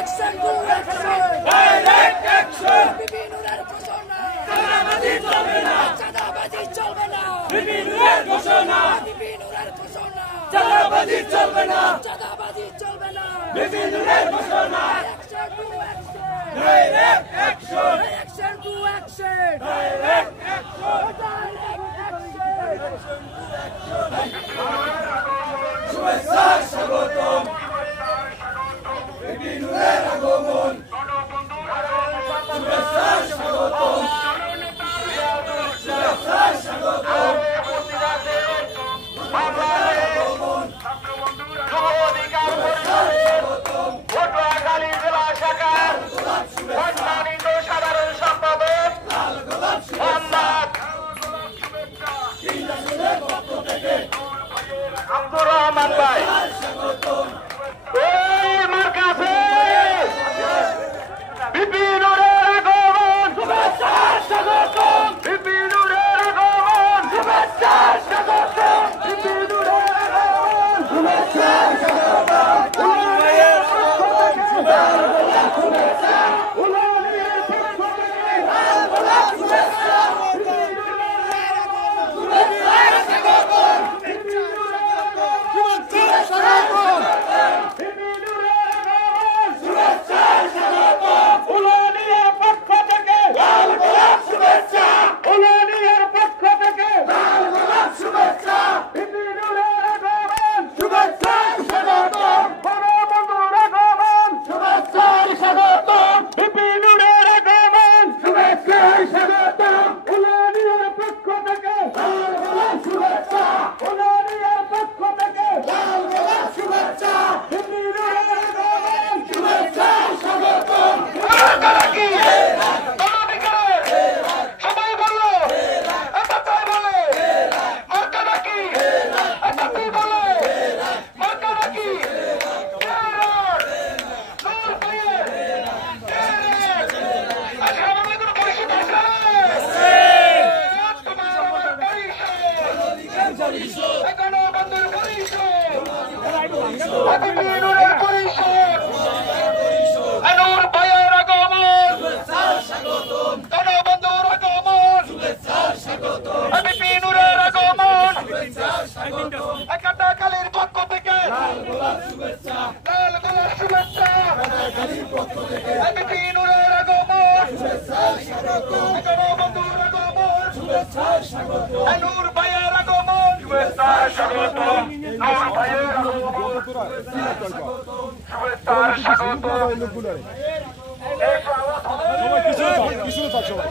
Action to action. Direct action. VP নুরের ঘোষণা। চাঁদাবাজি চলবে না। চাঁদাবাজি চলবে না। বিপি নুরের ঘোষণা। বিপি নুরের ঘোষণা। চাঁদাবাজি চলবে না। চাঁদাবাজি চলবে না। বিপি নুরের ঘোষণা। Action to action. Direct action. Action to action. Direct action. Direct action. শুভেচ্ছা স্বাগতম। বিপি নুরের আগমন। শুভেচ্ছা স্বাগতম। শুভেচ্ছা স্বাগতম। সম্মানিত সাধারণ সম্পাদক আব্দুর রহমান ভাই আমার কাছে বিপি নুরের আগমন শুভেচ্ছা স্বাগতম বিপি নুরের আগমন শুভেচ্ছা স্বাগতম বিপি নুরের আগমন শুভেচ্ছা স্বাগতম কালীর পক্ষ থেকে লাল গোলাপ শুভেচ্ছা লাল গোলাপ শুভেচ্ছা বিপি নুরের আগমন শুভেচ্ছা স্বাগতম বন্ধুর আগমন শুভেচ্ছা স্বাগতম নূর ভাইয়ের আগমন শুভেচ্ছা স্বাগতম নূর ভাইয়ের আগমন শুভেচ্ছা স্বাগতম সবাই